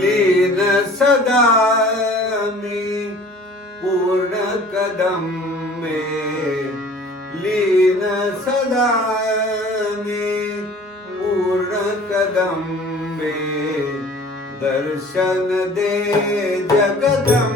लीन सदा मे पूर्णकदं मे लीन सदा मे पूर्ण कदम् मे दर्शन दे जगदम्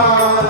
Tchau.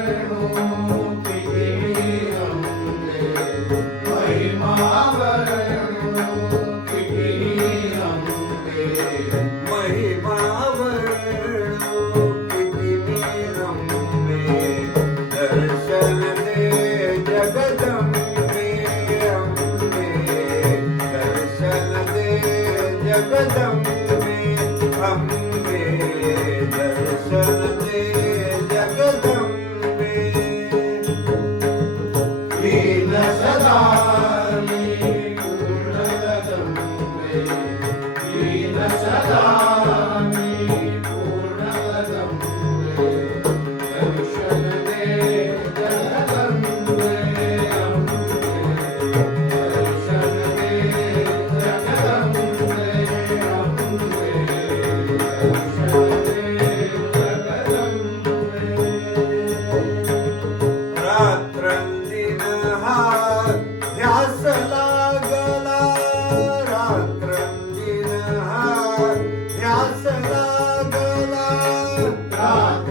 pra.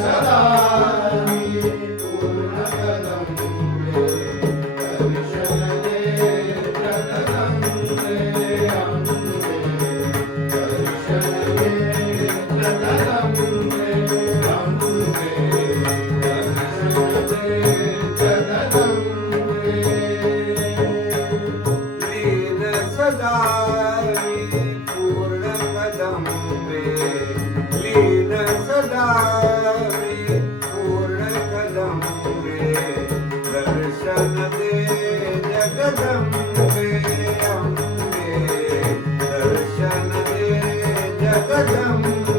సదా down the